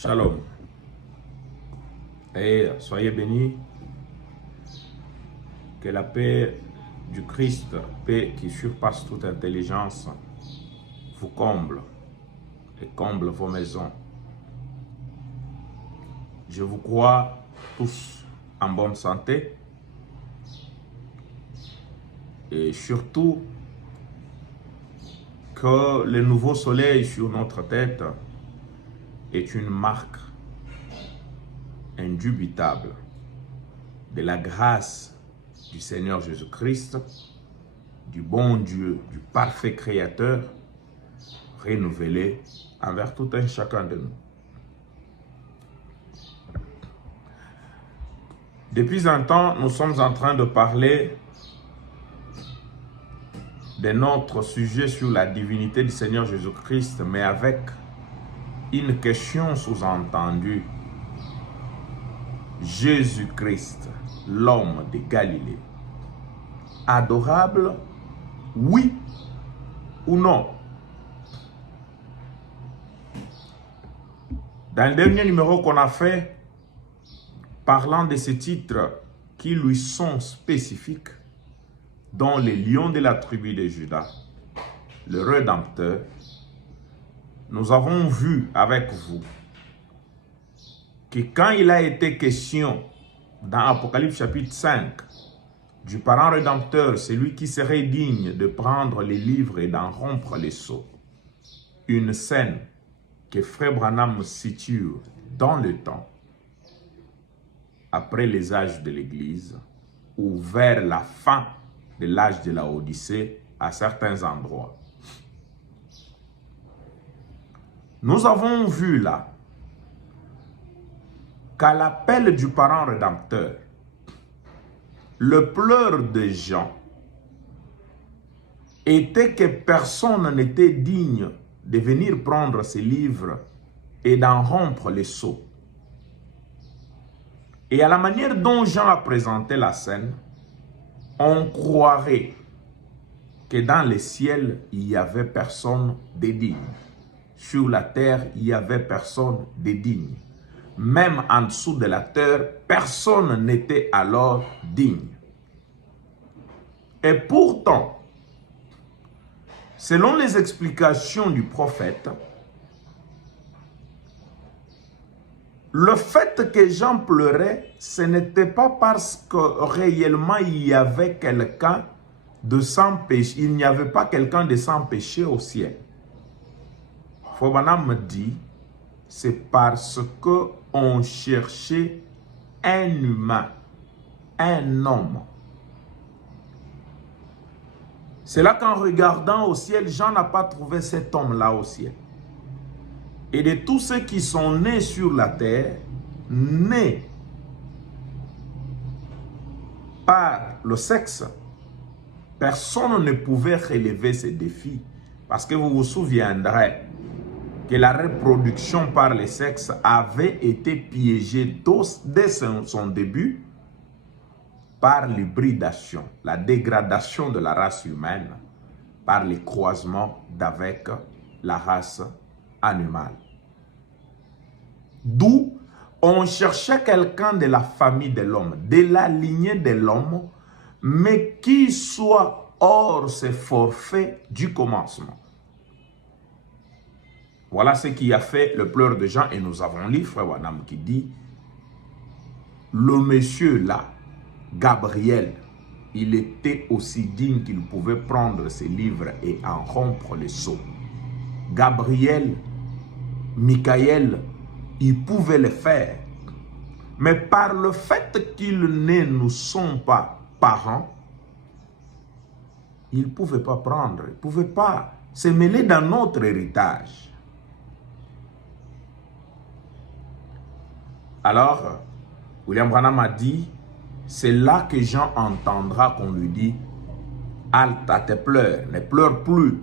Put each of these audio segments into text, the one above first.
Shalom. Et soyez bénis. Que la paix du Christ, paix qui surpasse toute intelligence, vous comble et comble vos maisons. Je vous crois tous en bonne santé et surtout que le nouveau soleil sur notre tête est une marque indubitable de la grâce du Seigneur Jésus-Christ, du bon Dieu, du parfait Créateur, renouvelé envers tout un chacun de nous. Depuis un temps, nous sommes en train de parler de notre sujet sur la divinité du Seigneur Jésus-Christ, mais avec une question sous-entendue. Jésus-Christ, l'homme de Galilée, adorable, oui ou non? Dans le dernier numéro qu'on a fait, parlant de ces titres qui lui sont spécifiques, dont les lions de la tribu de Juda, le Rédempteur, nous avons vu avec vous que quand il a été question dans Apocalypse chapitre 5 du parent rédempteur, celui qui serait digne de prendre les livres et d'en rompre les sceaux, une scène que Frère Branham situe dans le temps, après les âges de l'Église, ou vers la fin de l'âge de la Odyssée à certains endroits. Nous avons vu là qu'à l'appel du parent rédempteur, le pleur de Jean était que personne n'était digne de venir prendre ses livres et d'en rompre les sceaux. Et à la manière dont Jean a présenté la scène, on croirait que dans les ciels, il n'y avait personne de digne. Sur la terre, il n'y avait personne de digne. Même en dessous de la terre, personne n'était alors digne. Et pourtant, selon les explications du prophète, le fait que Jean pleurait, ce n'était pas parce que réellement il y avait quelqu'un de sans péché. Il n'y avait pas quelqu'un de sans péché au ciel. Frère Branham me dit, c'est parce que on cherchait un humain, un homme. C'est là qu'en regardant au ciel, Jean n'a pas trouvé cet homme-là au ciel. Et de tous ceux qui sont nés sur la terre, nés par le sexe, personne ne pouvait relever ces défis. Parce que vous vous souviendrez que la reproduction par le sexe avait été piégée dès son début par l'hybridation, la dégradation de la race humaine par les croisements avec la race animale. D'où on cherchait quelqu'un de la famille de l'homme, de la lignée de l'homme, mais qui soit hors ces forfaits du commencement. Voilà ce qui a fait le pleur de Jean. Et nous avons lu Frère Branham qui dit, le monsieur là, Gabriel, il était aussi digne qu'il pouvait prendre ses livres et en rompre les sceaux. Gabriel, Michael, ils pouvaient le faire. Mais par le fait qu'ils ne nous sont pas parents, ils ne pouvaient pas prendre, ils ne pouvaient pas se mêler dans notre héritage. Alors, William Branham a dit, c'est là que Jean entendra qu'on lui dit, halte à tes pleurs, ne pleure plus.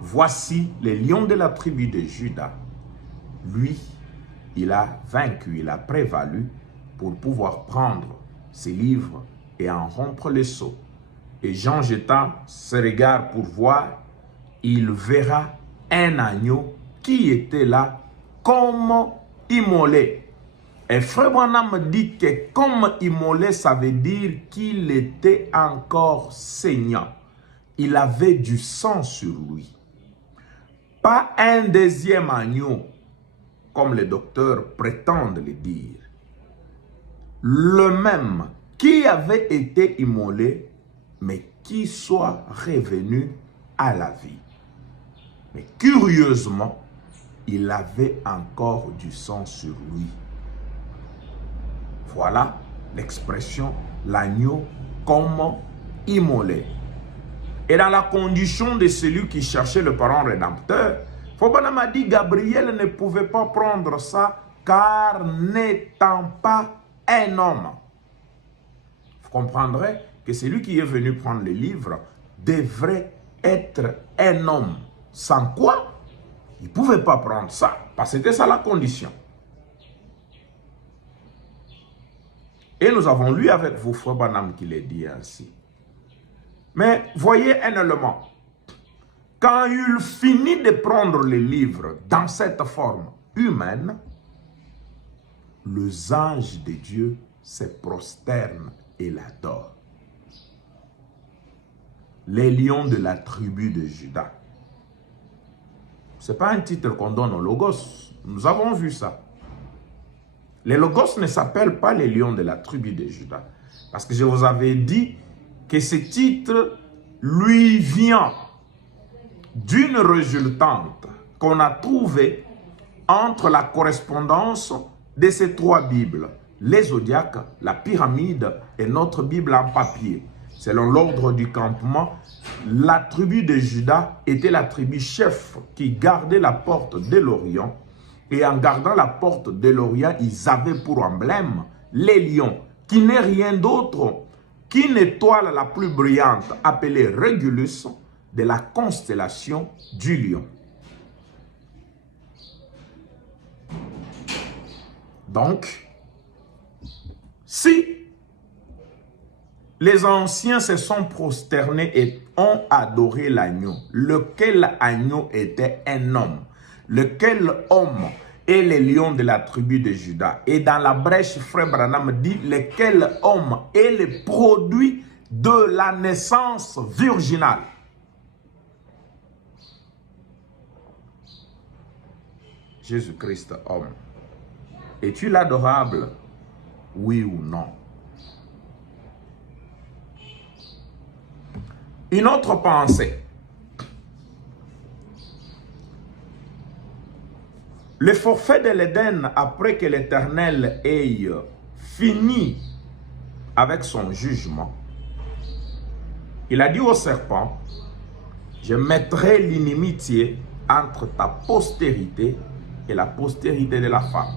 Voici les lions de la tribu de Juda. Lui, il a vaincu, il a prévalu pour pouvoir prendre ses livres et en rompre les sceaux. Et Jean jetant ses regards pour voir, il verra un agneau qui était là comme immolé. Et Frère Branham dit que comme immolé, ça veut dire qu'il était encore saignant. Il avait du sang sur lui. Pas un deuxième agneau, comme les docteurs prétendent le dire. Le même qui avait été immolé, mais qui soit revenu à la vie. Mais curieusement, il avait encore du sang sur lui. Voilà l'expression l'agneau comme immolé. Et dans la condition de celui qui cherchait le parent rédempteur, Frère Branham a dit Gabriel ne pouvait pas prendre ça car n'étant pas un homme. Vous comprendrez que celui qui est venu prendre le livre devrait être un homme. Sans quoi, il ne pouvait pas prendre ça. Parce que c'était ça la condition. Et nous avons lu avec vous, Frère Branham, qui l'a dit ainsi. Mais voyez un élément. Quand il finit de prendre le livre dans cette forme humaine, les anges de Dieu se prosternent et l'adorent. Les lions de la tribu de Juda. Ce n'est pas un titre qu'on donne au Logos. Nous avons vu ça. Les Logos ne s'appellent pas les lions de la tribu de Juda. Parce que je vous avais dit que ce titre lui vient d'une résultante qu'on a trouvée entre la correspondance de ces trois Bibles, les zodiaques, la pyramide et notre Bible en papier. Selon l'ordre du campement, la tribu de Juda était la tribu chef qui gardait la porte de l'Orient. Et en gardant la porte de l'Orient, ils avaient pour emblème les lions, qui n'est rien d'autre qu'une étoile la plus brillante appelée Régulus de la constellation du lion. Donc, si les anciens se sont prosternés et ont adoré l'agneau, lequel agneau était un homme, lequel homme est le lion de la tribu de Juda. Et dans la brèche, Frère Branham dit, lequel homme est le produit de la naissance virginale. Jésus-Christ, homme. Es-tu l'adorable? Oui ou non? Une autre pensée. Le forfait de l'Éden, après que l'Éternel ait fini avec son jugement, il a dit au serpent, je mettrai l'inimitié entre ta postérité et la postérité de la femme.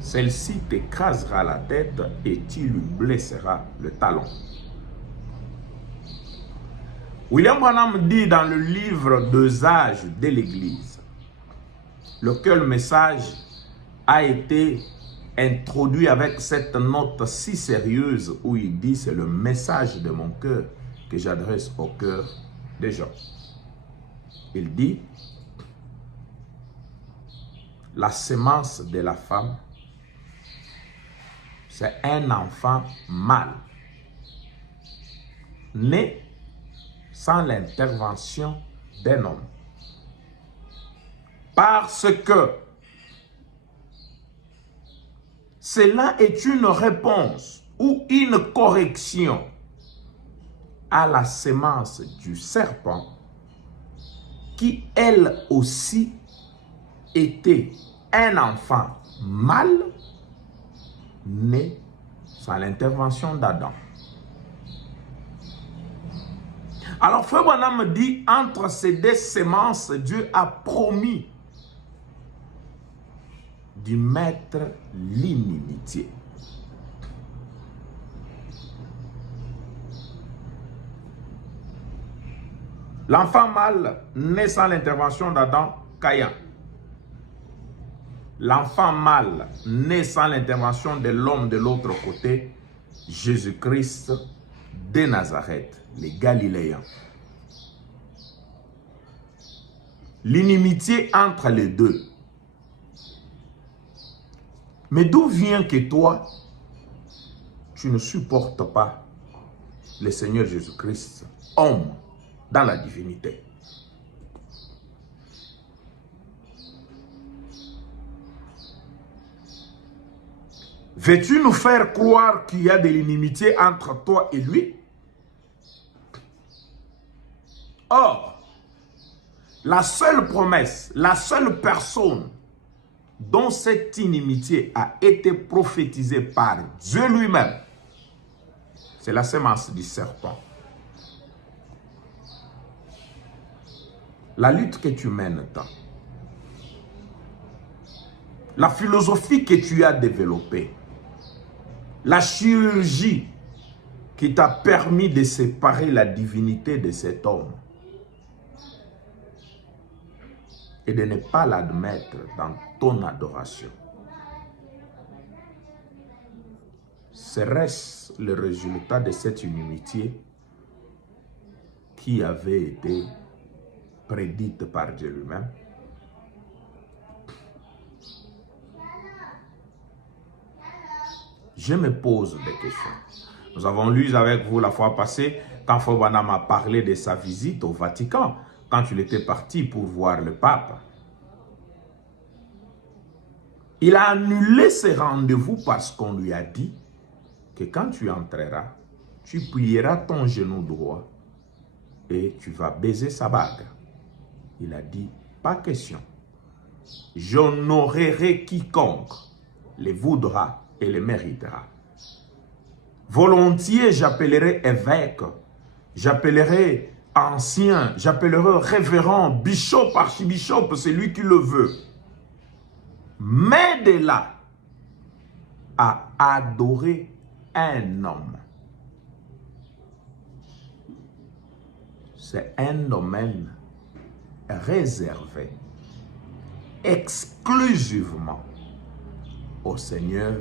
Celle-ci t'écrasera la tête et tu lui blesseras le talon. William Branham dit dans le livre Deux âges de l'Église, lequel message a été introduit avec cette note si sérieuse où il dit c'est le message de mon cœur que j'adresse au cœur des gens. Il dit la semence de la femme, c'est un enfant mâle, né sans l'intervention d'un homme. Parce que cela est une réponse ou une correction à la semence du serpent qui, elle aussi, était un enfant mâle né sans l'intervention d'Adam. Alors, Frère Branham dit, entre ces deux semences, Dieu a promis d'y mettre l'inimitié. L'enfant mâle né sans l'intervention d'Adam, Caïn. L'enfant mâle né sans l'intervention de l'homme de l'autre côté, Jésus-Christ de Nazareth, les Galiléens. L'inimitié entre les deux Mais d'où vient que toi, tu ne supportes pas le Seigneur Jésus-Christ, homme, dans la divinité? Veux-tu nous faire croire qu'il y a de l'inimitié entre toi et lui? Or, la seule promesse, la seule personne dont cette inimitié a été prophétisée par Dieu lui-même, c'est la sémence du serpent. La lutte que tu mènes, la philosophie que tu as développée, la chirurgie qui t'a permis de séparer la divinité de cet homme et de ne pas l'admettre dans ton adoration. Serait-ce le résultat de cette inimitié qui avait été prédite par Dieu lui-même? Je me pose des questions. Nous avons lu avec vous la fois passée, quand Frère Branham a parlé de sa visite au Vatican, quand il était parti pour voir le pape. Il a annulé ce rendez-vous parce qu'on lui a dit que quand tu entreras, tu plieras ton genou droit et tu vas baiser sa bague. Il a dit, pas question. J'honorerai quiconque les voudra et les méritera. Volontiers, j'appellerai évêque, j'appellerai ancien, j'appellerai révérend, bishop, archibishop, c'est lui qui le veut. Mais de là à adorer un homme, c'est un domaine réservé exclusivement au Seigneur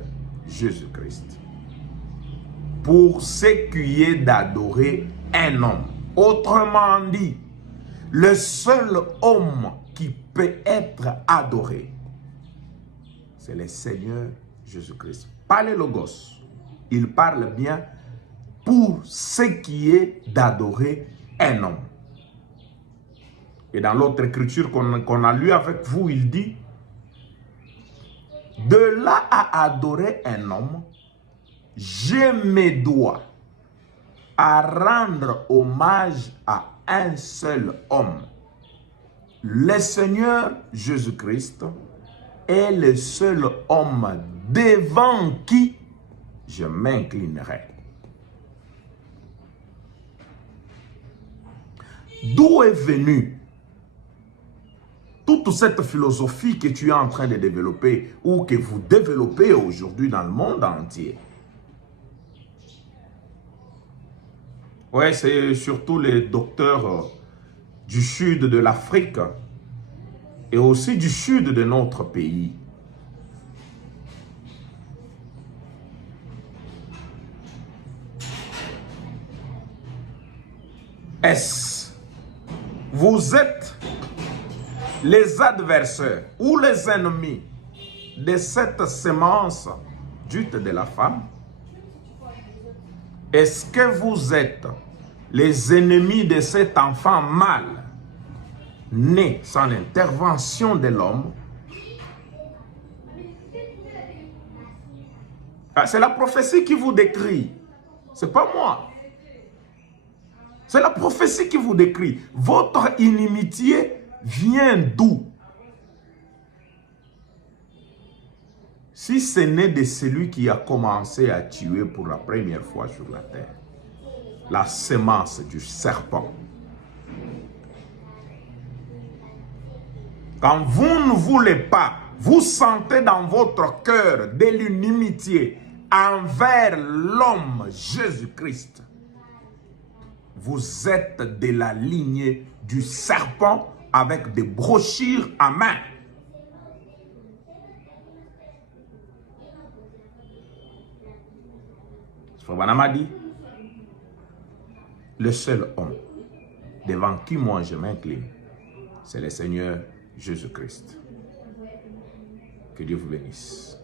Jésus-Christ. Pour ce qui est d'adorer un homme. Autrement dit, le seul homme qui peut être adoré, c'est le Seigneur Jésus-Christ. Pas le Logos. Il parle bien pour ce qui est d'adorer un homme. Et dans l'autre écriture qu'on a lu avec vous, il dit, de là à adorer un homme, je me dois à rendre hommage à un seul homme. Le Seigneur Jésus-Christ est le seul homme devant qui je m'inclinerai. D'où est venue toute cette philosophie que tu es en train de développer ou que vous développez aujourd'hui dans le monde entier? Oui, c'est surtout les docteurs du sud de l'Afrique et aussi du sud de notre pays. Est-ce vous êtes les adversaires ou les ennemis de cette sémence dite de la femme? Est-ce que vous êtes les ennemis de cet enfant mâle, né sans intervention de l'homme? C'est la prophétie qui vous décrit. Ce n'est pas moi. C'est la prophétie qui vous décrit. Votre inimitié vient d'où? Si ce n'est de celui qui a commencé à tuer pour la première fois sur la terre, la sémence du serpent. Quand vous ne voulez pas, vous sentez dans votre cœur de l'inimitié envers l'homme Jésus-Christ, vous êtes de la lignée du serpent avec des brochures à main. Frère Branham a dit, le seul homme devant qui moi je m'incline, c'est le Seigneur Jésus-Christ. Que Dieu vous bénisse.